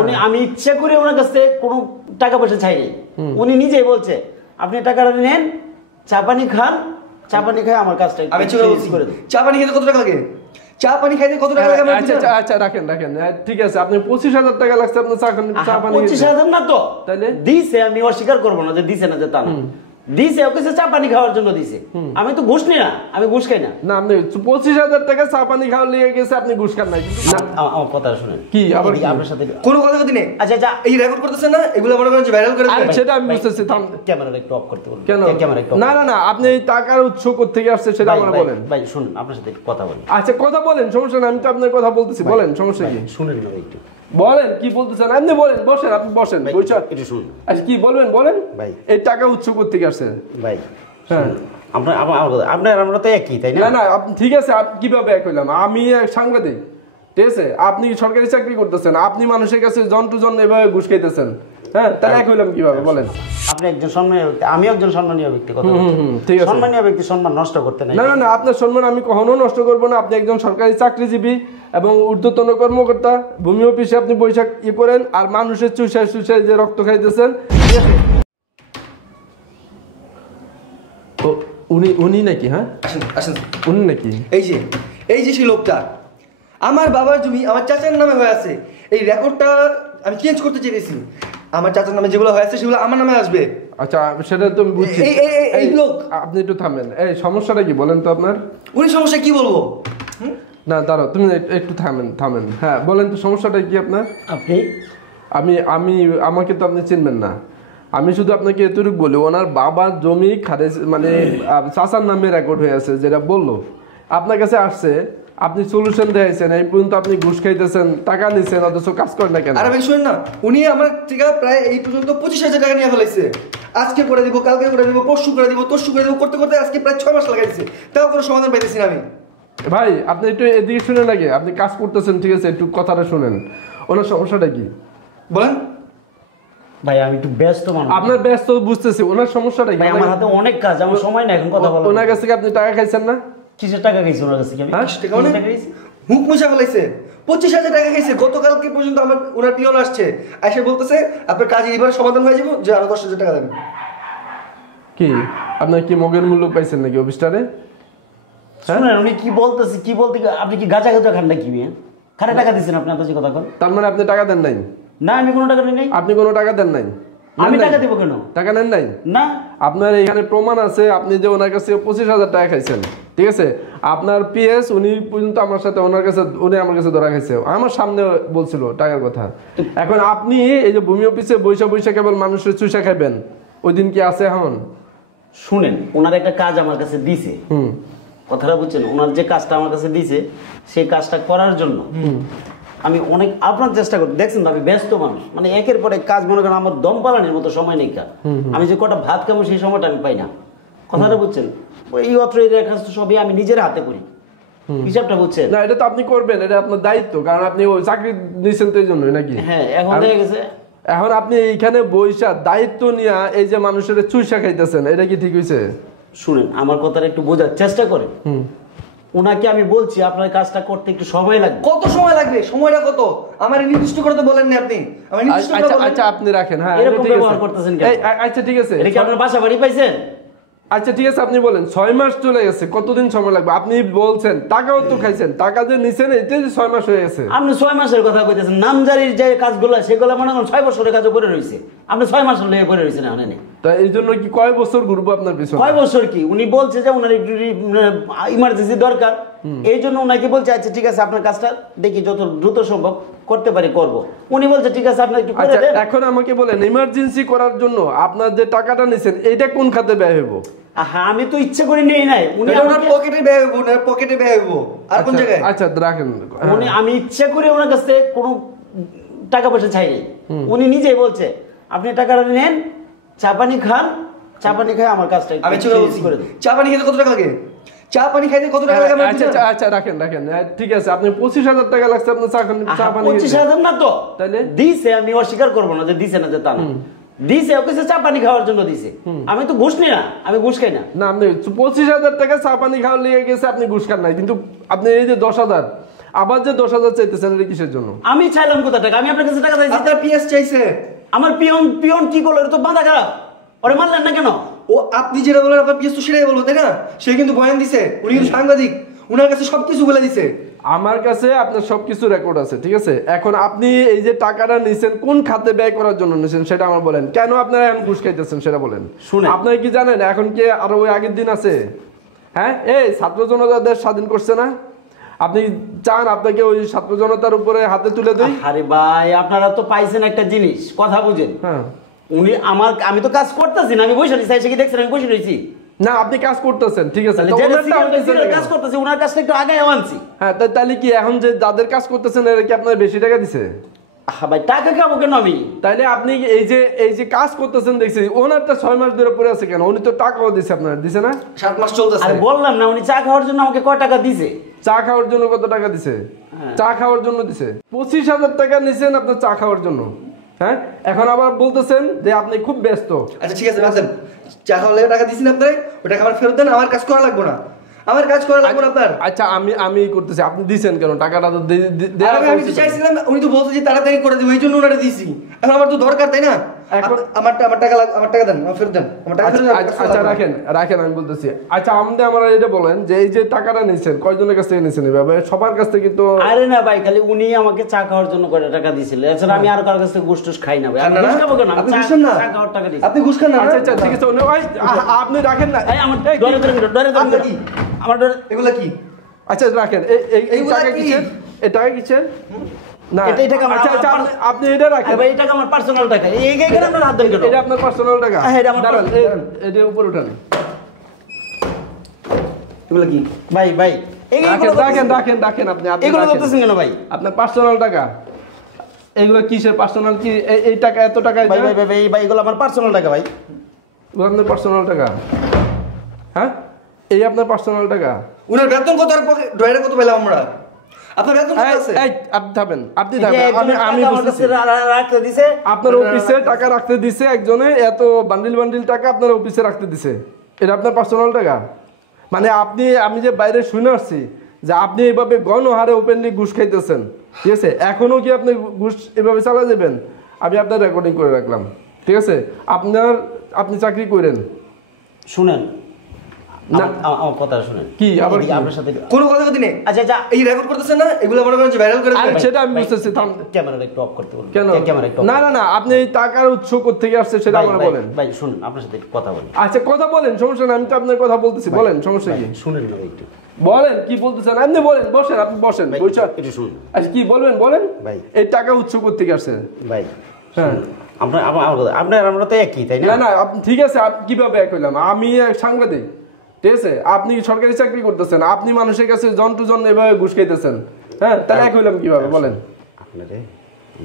উনি আমি ইচ্ছা করে ওনার কাছে কোনো টাকা পয়সা চাইনি, উনি নিজেই বলছে আপনি টাকাটা নেন, চা পানি খান, চা পানি খাই আমার কাজটা আমি করে দিই। চা পানি খেতে কত টাকা লাগে? চা পানি খাইতে কত টাকা লাগে? আচ্ছা আচ্ছা রাখেন ঠিক আছে, আপনি 25,000 টাকা লাগছে আপনার চা পানি 25,000 না তো তাহলে দিছে, আমি অস্বীকার করবো না যে দিছে না, যে তা না, দিছে ওকে চা পানি খাওয়ার জন্য দিছে। আমি তো ঘুষ নিই না, আমি ঘুষ খাই না। না আপনি 25,000 টাকা চা পানি খাওয়া লেগে গেছে, আপনি ঘুষ খান নাই। কিন্তু আমার কথা শুনেন কি আবার আপনার সাথে কোনো কথা নেই। আচ্ছা যা এই রেকর্ড করতেছেন না, এগুলো মনে করেন যে ভাইরাল করে দিবেন। সেটা আমি বুঝতেছি, ক্যামেরাটা একটু অফ করতে বলুন। কেন ক্যামেরা একটু না না না, আপনি এই টাকার উৎস কোথা থেকে আসছে সেটা আমরা বলেন। ভাই শুনুন, আপনার সাথে একটু কথা বলি। আচ্ছা কথা বলেন, সমস্যা নেই, আমি তো আপনার কথা বলতেছি, বলেন সমস্যা কি? শুনেন না একটু বলেন কি বলতেছেন আপনি, বলেন, বসেন, আপনি বসেন, বসেন একটু শুনুন। আচ্ছা কি বলবেন বলেন ভাই। এই টাকা উৎস কোথা থেকে আসছে? ভাই হ্যাঁ আমরা তো একই, তাই না না ঠিক আছে, কিভাবে এক হইলাম? আমি এক সাংবাদিক, ঠিক আছে, আপনি সরকারি চাকরি করতেছেন, আপনি মানুষের কাছে জন এভাবে ঘুষ খাইতেছেন, হ্যাঁ, তাহলে এক হইলাম কিভাবে বলেন? আপনি একজন সম্মানীয় ব্যক্তি, আমি একজন সম্মানীয় ব্যক্তি, কথা ঠিক আছে, সম্মানীয় ব্যক্তি সম্মান নষ্ট করতে নাই। না না না, আপনার সম্মান আমি কখনো নষ্ট করবো না। আপনি একজন সরকারি চাকরিজীবী এবং ঊর্ধ্বতন কর্মকর্তা, ভূমি অফিসে আপনি বৈশাখ করেন, আর মানুষের চুষায় যে রক্ত খাইতেছেন, ঠিক আছে? উনি নাকি? হ্যাঁ আসেন উনি নাকি? এই যে সেই লোকটা আমার বাবার জমি আমার চাচার নামে হয়ে আছে। এই রেকর্ডটা আমি চেঞ্জ করতে চেয়েছি, আমার চাচার নামে যেগুলো হয়ে আছে সেগুলো আমার নামে আসবে। আচ্ছা সেটা তো আমি বুঝছি। এই লোক, আপনি একটু থামেন। এই সমস্যাটা কি বলেন তো আপনার? উনি সমস্যা কি বলবো? না দাঁড়াও, তুমি একটু থামেন। হ্যাঁ বলেন তো সমস্যাটা কি আপনার? আমি আমাকে তো আপনি চিনবেন না, আমি শুধু আপনাকে এতটুকু বলি, ওনার বাবার জমি খারেজ মানে চাচার নামে রেকর্ড হয়ে আছে, যেটা বললো আপনার কাছে আসছে, আপনি সলিউশন দিয়েছেন, এই পর্যন্ত আপনি ঘুষ খাইতেছেন, টাকা নিচ্ছেন, অথচ কাজ করেন না কেন? আরে ভাই শুনেন না, উনি আমার থেকে প্রায় এই পর্যন্ত 25,000 টাকা নিয়ে ফেলাইছে। আজকে করে দিব, কালকে করে দিব, পরশু করে দিব, তরশু করে দিব, করতে করতে আজকে প্রায় 6 মাস লাগাইছে, তাও কোনো সমাধান পাইতেছি না আমি। ভাই আপনি একটু এদিকে শুনেন আগে, আপনি কাজ করতেছেন, ঠিক আছে, একটু কথাটা শুনেন। ওনার সমস্যাটা কি বলেন? ভাই আমি একটু ব্যস্ত মানুষ। আপনার ব্যস্ত বুঝতেছি, ওনার সমস্যাটা কি? আমার হাতে অনেক কাজ, আমার সময় না এখন কথা বলার। ওনার কাছ থেকে আপনি টাকা খাইছেন না? কিসের টাকা খাইছি ওনার কাছ থেকে? মুখ মুছা ফেলাইছে, 25,000 টাকা খাইছে। গতকালকে পর্যন্ত আমার ওনার পিয়ন আসছে, এসে বলতেছে আপনার কাজ এবারে সমাধান হয়ে যাবো, যে আরো 10,000 টাকা দেবেন। কি আপনার কি মগের মূল্য পাইছেন নাকি অফিসটারে? শুনেন উনি কি বলতেছে, কি বলতে, আপনি কি গাঁজা খান নাকি? খারে টাকা দিচ্ছেন আপনি, এত কথা কন। তার মানে আপনি টাকা দেন নাই? না আমি কোনো টাকা নেই। আপনি কোনো টাকা দেন নাই? আমি টাকা দেবো কেন? টাকা নেন নাই? না। আপনার এখানে প্রমাণ আছে, আপনি যে ওনার কাছে 25,000 টাকা খাইছেন, ঠিক আছে? আপনার পিএস উনি পর্যন্ত আমার সাথে উনি আমার কাছে ধরা খাইছে, আমার সামনে বলছিল টাকার কথা। এখন আপনি এই যে ভূমি অফিসে বৈশা কেবল মানুষের চুষা খাইবেন, ওই দিন কি আছে এখন? শুনেন ওনার একটা কাজ আমার কাছে দিছে, কথাটা বুঝছেন? ওনার যে কাজটা আমার কাছে দিছে সেই কাজটা করার জন্য আমি অনেক আপনার চেষ্টা করি। দেখছেন আমি ব্যস্ত মানুষ, মানে একের পর এক কাজ, মনে করেন আমার দম পালানোর মতো সময় নেই। আমি যে কটা ভাত খাবো সেই সময়টা আমি পাই না, কথাটা বুঝছেন? এই অত্র কাজ তো সবই আমি নিজের হাতে করি, হিসাবটা বুঝছেন? না এটা তো আপনি করবেন, এটা আপনার দায়িত্ব, কারণ আপনি ওই চাকরি নিয়েছেন তো এই জন্যই নাকি? হ্যাঁ এখন হয়ে গেছে। এখন আপনি এইখানে বৈশা দায়িত্ব নিয়ে এই যে মানুষের চুষা খাইতেছেন, এটা কি ঠিক হয়েছে? শুনেন আমার কথাটা একটু বোঝার চেষ্টা করেন। ওনাকে আমি বলছি আপনার কাজটা করতে একটু সময় লাগবে। কত সময় লাগবে? সময়টা কত আমার নির্দিষ্ট করে তো বলেন না আপনি। আমার নির্দিষ্ট করে বলেন। আচ্ছা আপনি রাখেন। হ্যাঁ এরকম ব্যবহার করতেছেন কেন? আচ্ছা ঠিক আছে, এটা কি আপনার বাসা বাড়ি পাইছেন? আচ্ছা ঠিক আছে আপনি বলেন 6 মাস চলে গেছে, কতদিন সময় লাগবে? আপনি বলছেন টাকাও তো খাইছেন, টাকা যে নিছেন এতে যে 6 মাস হয়ে গেছে। আপনি 6 মাসের কথা কইতেছেন, নামজারির যে কাজগুলো সেগুলো মনে করেন 6 বছরের কাজও করে রয়েছে, আপনি 6 মাস লেগে করে রয়েছেন। এখানে তা এই জন্য কি কয় বছর ঘুরবো আপনার পিছনে? কয় বছর কি? উনি বলছে যে ওনার একটু ইমার্জেন্সি দরকার, এই জন্য ওনাকে বলছে আচ্ছা ঠিক আছে আপনার কাজটা দেখি যত দ্রুত সম্ভব করতে পারি করব। উনি বলছে ঠিক আছে আপনি একটু করে দেন। এখন আমাকে বলেন ইমার্জেন্সি করার জন্য আপনার যে টাকাটা নিছেন এইটা কোন খাতে ব্যয় হইব? আমি তো ইচ্ছে করে নেই নাই, উনি আমার পকেটে ব্যয় হইব, না পকেটে ব্যয় হইব আর কোন জায়গায়? আচ্ছা রাখেন, উনি আমি ইচ্ছে করে ওনার কাছে কোনো টাকা পয়সা চাইনি, উনি নিজেই বলছে আপনি টাকাটা নেন, চা পানি খান, চা পানি খাই আমার কাজটা আমি করে দিই। চা পানি খেতে কত টাকা লাগে? চা পানি খাইতে কত টাকা লাগে? আচ্ছা রাখেন ঠিক আছে, আপনি 25,000 টাকা লাগছে আপনার চা পানি। 25,000 না তো তাহলে দিছে, আমি অস্বীকার করবো না যে দিছে না, যে তা না, দিছে ওকে চা পানি খাওয়ার জন্য দিছে। আমি তো ঘুষ নিই না, আমি ঘুষ খাই না। না আপনি 25,000 টাকা চা পানি খাওয়া লেগে গেছে, আপনি ঘুষ খান নাই, কিন্তু আপনি এই যে 10,000 আবার যে 10,000 চাইতেছেন এটা কিসের জন্য? আমি চাইলাম কোথা টাকা? আমি আপনার কাছে টাকা চাইছি। আপনার পিএস চাইছে। আমার পিয়ন কি করলো? এটা তো বাঁধা খারাপ। ওরে মারলেন না কেন? ও আপনি যেটা বলেন আপনার পিএস তো সেটাই বলবো, তাই না? সে কিন্তু বয়ান দিছে, উনি কিন্তু সাংবাদিক, উনার কাছে সবকিছু বলে দিছে। আমার কাছে আপনার সবকিছু রেকর্ড আছে, ঠিক আছে? এখন আপনি এই যে টাকাটা নিছেন কোন খাতে ব্যয় করার জন্য নিছেন সেটা আমার বলেন। কেন আপনারা এখন ঘুষ খাইতেছেন সেটা বলেন। শুনেন, আপনারা কি জানেন এখন কি আরো ওই আগের দিন আছে? হ্যাঁ, এই ছাত্র জনতা দেশ স্বাধীন করছে না? আপনি চান আপনাকে ওই ছাত্র জনতার উপরে হাতে তুলে দেই? আরে ভাই, আপনারা তো পাইছেন একটা জিনিস, কথা বুঝেন। হ্যাঁ, আমি তো কাজ করতেছি না, আমি বসে রয়েছি। এসে কি দেখছেন আমি বসে রয়েছি? না, আপনি কাজ করতেছেন, ঠিক আছে, তাহলে তো যেটা ওনারটা আপনি সিরিয়াল কেন? কাজ করতেছি, ওনার কাজটা একটু আগে আনছি। হ্যাঁ, তাহলে কি এখন যে যাদের কাজ করতেছেন এরা কি আপনার বেশি টাকা দিছে? ভাই টাকা খাবো কেন আমি? তাইলে আপনি এই যে কাজ করতেছেন দেখছি ওনারটা 6 মাস ধরে পড়ে আছে কেন? উনি তো টাকাও দিছে, আপনার দিছে না? 7 মাস চলতেছে। আরে বললাম না, উনি চা খাওয়ার জন্য আমাকে কয় টাকা দিছে। চা খাওয়ার জন্য কত টাকা দিছে? চা খাওয়ার জন্য দিছে 25,000 টাকা নিছেন আপনার চা খাওয়ার জন্য। হ্যাঁ, এখন আবার বলতেছেন যে আপনি খুব ব্যস্ত। আচ্ছা ঠিক আছে, বাসেন, চা খাওয়ার লেগে টাকা দিছেন আপনারে, ওই টাকা আমার ফেরত দেন, আমার কাজ করা লাগবে না, আমার কাজ করা লাগবে না আপনার। আচ্ছা, আমি করতেছি, আপনি দিছেন কেন? টাকাটা তো আমি তো চাইছিলাম, উনি তো বলছে যে তাড়াতাড়ি করে দেবো, এই জন্য ওনারে দিছি। এখন আমার তো দরকার, তাই না? এখন আমার টাকা দেন, আমার ফেরত দেন, আমার টাকা ফেরত দেন। আচ্ছা রাখেন, আমি বলতেছি। আচ্ছা, আমরা এটা বলেন যে এই যে টাকাটা নিছেন কয়জনের কাছ থেকে নিছেন? এভাবে সবার কাছ থেকে তো? আরে না ভাই, খালি উনি আমাকে চা খাওয়ার জন্য কয় টাকা দিছিল। এছাড়া আমি আর কারোর কাছ থেকে ঘুষ টুস খাই না ভাই। আমি ঘুষ খাবো কেন? আপনি ঘুষ খান না? চা খাওয়ার টাকা দিছি। আপনি ঘুষ খান না? আচ্ছা ঠিক আছে, আপনি রাখেন না। এই আমার ডরে কি আমার ডরে এগুলা কি? আচ্ছা রাখেন, এই টাকা কিছেন? এই টাকা কিছেন? না, এই টাকা আমার- আচ্ছা আপনি এটা রাখেন। ভাই, এই টাকা আমার পার্সোনাল টাকা। এইখানে আপনার হাত দেন কেন? এটা আপনার পার্সোনাল টাকা। হ্যাঁ, এটা আমার দাঁড়ান, personal। এটা উপরে উঠান। এগুলা কি? ভাই রাখেন আপনি এগুলো রাখেন। করতেছেন কেন ভাই? আপনার পার্সোনাল টাকা এগুলো কিসের পার্সোনাল? কি এই টাকা এত টাকা? ভাই এগুলো আমার পার্সোনাল টাকা ভাই। এগুলো আপনার পার্সোনাল টাকা? হ্যাঁ, এই আপনার পার্সোনাল টাকা? উনার বেতন কত আর ড্রয়ারে কত পেলাম আমরা? আপনার বেতন কত আছে? আপনি থাকবেন। আমি বুঝতেছি রাখতে দিছে। আপনার অফিসে টাকা রাখতে দিছে একজনে, এত বান্ডিল টাকা আপনার অফিসে রাখতে দিছে। এটা আপনার পার্সোনাল টাকা? মানে আমি যে বাইরে শুনে আসছি যে আপনি এইভাবে গণহারে ওপেনলি ঘুষ খাইতেছেন, ঠিক আছে? এখনো কি আপনি ঘুষ এভাবে চালা যাবেন? আমি আপনার রেকর্ডিং করে রাখলাম, ঠিক আছে? আপনি চাকরি করেন, শুনেন না আমার কথা শুনেন। কি আবার আপনার সাথে কোনো কথা কথা নেই। আচ্ছা এই রেকর্ড করতেছেন না, এগুলো মনে করেন যে ভাইরাল করে দিবেন। সেটা আমি বুঝতেছি। ক্যামেরাটা একটু অফ করতে বলুন। কেন? ক্যামেরা একটু না আপনি এই টাকার উৎস কোত্থেকে আসছে সেটা আমরা বলেন। ভাই শুনুন, আপনার সাথে একটু কথা বলি। আচ্ছা কথা বলেন, সমস্যা নেই, আমি তো আপনার কথা বলতেছি, বলেন, সমস্যা কি? শুনেন না ভাই, একটু বলেন কি বলতেছেন আপনি, বলেন, বসেন, আপনি বসেন, ভাই, বসেন। একটু শুনুন আচ্ছা কি বলবেন বলেন। ভাই এই টাকা উৎস কোত্থেকে আসছে? ভাই হ্যাঁ, আমরা তো একই, তাই না? না আপনি ঠিক আছে, আপনি কিভাবে এক হইলাম? আমি এক সাংবাদিক, ঠিক আছে? আপনি সরকারি চাকরি করতেছেন, আপনি মানুষের কাছে জন টু জন এভাবে ঘুষ খাইতেছেন, হ্যাঁ, তাহলে এক হইলাম কিভাবে বলেন? আপনারে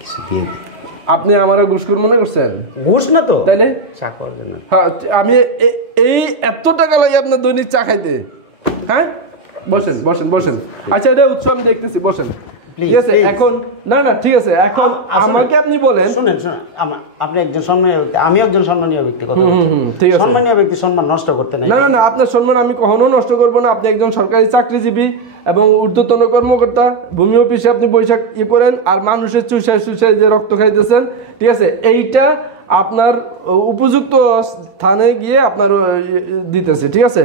কিছু দিয়ে দিই। আপনি আমার ঘুষ করে মনে করছেন? ঘুষ না তো, তাইলে চা খাওয়ার জন্য। হ্যাঁ, আমি এই এত টাকা লাগে আপনার দৈনিক চা খাইতে? হ্যাঁ, বসেন। আচ্ছা, এটা উৎস আমি দেখতেছি, বসেন, ঠিক আছে? এখন না ঠিক আছে, এখন আমাকে আপনি বলেন। শুনেন, আপনি একজন সম্মানীয় ব্যক্তি, আমি একজন সম্মানীয় ব্যক্তি, কথা ঠিক আছে। সম্মানীয় ব্যক্তি সম্মান নষ্ট করতে নাই। না আপনার সম্মান আমি কখনো নষ্ট করবো না। আপনি একজন সরকারি চাকরিজীবী এবং ঊর্ধ্বতন কর্মকর্তা, ভূমি অফিসে আপনি বৈশাখ করেন, আর মানুষের চুষায় যে রক্ত খাইতেছেন, ঠিক আছে? এইটা আপনার উপযুক্ত স্থানে গিয়ে আপনার দিতেছে, ঠিক আছে?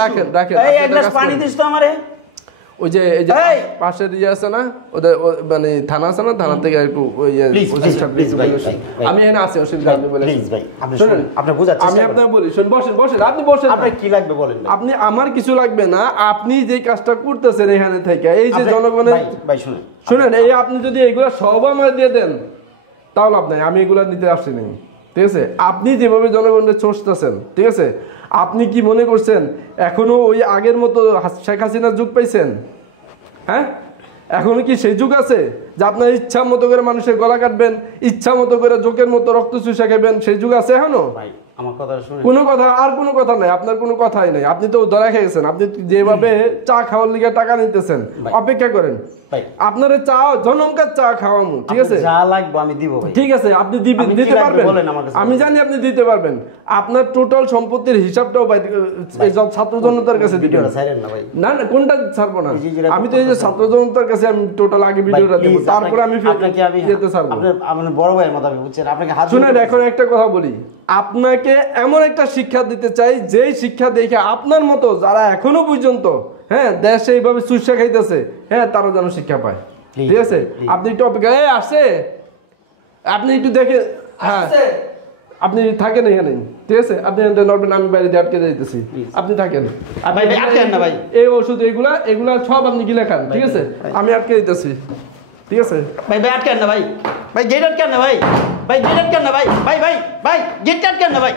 রাখেন এই এক গ্লাস পানি দিস তো আমারে। ওই যে পাশের ইয়ে আছে না, ওদের মানে থানা আছে না, থানা থেকে একটু আমি এখানে আছি, অসুবিধা নেই, বলে আমি আপনাকে বলি, বসেন, আপনি বসেন। আপনার কি লাগবে বলেন? আপনি আমার কিছু লাগবে না, আপনি যে কাজটা করতেছেন এখানে থেকে, এই যে জনগণের, ভাই শুনেন, এই আপনি যদি এইগুলা সব আমার দিয়ে দেন তাহলে আপনি, আমি এগুলা নিতে আসছি না, ঠিক আছে? আপনি যেভাবে জনগণের চষতেছেন, ঠিক আছে? আপনি কি মনে করছেন এখনো ওই আগের মতো শেখ হাসিনার যুগ পাইছেন? হ্যাঁ, এখনো কি সেই যুগ আছে যে আপনার ইচ্ছা মতো করে মানুষের গলা কাটবেন, ইচ্ছা মতো করে জোকের মতো রক্ত চুষে খাবেন? সেই যুগ আছে এখনো? আমার কথাটা শুনে কোনো কথা আর কোনো কথা নাই, আপনার কোনো কথাই নাই। আপনি তো ধরা খেয়েছেন, আপনি যেভাবে চা খাওয়ার লিগে টাকা নিতেছেন, অপেক্ষা করেন। ভাই আপনারে চা জনমকার চা খাওয়ামু, ঠিক আছে? যা লাগবে আমি দিব ভাই। ঠিক আছে, আপনি দিবেন, আমি কি দিতে লাগবে পারবেন, বলেন আমার কাছে। আমি জানি আপনি দিতে পারবেন। আপনার টোটাল সম্পত্তির হিসাবটাও এই সব ছাত্র জনতার কাছে দিবেন। ভিডিওটা ছাড়েন না ভাই। না না, কোনটা ছাড়বো না, এই যে যেটা আমি তো এই যে ছাত্র জনতার কাছে আমি টোটাল আগে ভিডিওটা দেব, please, তারপরে আমি আপনাকে আমি যেতে ছাড়বো। আপনি বড় ভাইয়ের মতো, আমি বুঝছেন, আপনাকে হাত শুনেন, এখন একটা কথা বলি, আপনাকে এমন একটা শিক্ষা দিতে চাই যেই শিক্ষা দেখে আপনার মতো যারা এখনো পর্যন্ত হ্যাঁ দেশে এইভাবে চুষা খাইতেছে, হ্যাঁ তারা যেন শিক্ষা পায়। ঠিক আছে, আপনি একটু অপেক্ষা আসে, আপনি একটু দেখে, হ্যাঁ আপনি থাকেন এখানে, ঠিক আছে? আপনি নড়বেন, আমি বাইরে দিয়ে আটকে যাইতেছি, আপনি থাকেন। ভাই ভাই আটকেন না ভাই। এই ওষুধ এগুলা সব আপনি গিলে খান, ঠিক আছে? আমি আটকে দিতেছি, ঠিক আছে? ভাই ভাই আটকেন না ভাই, ভাই গেট আটকেন না ভাই, ভাই গেট আটকেন না ভাই, ভাই ভাই ভাই গেট আটকেন না ভাই।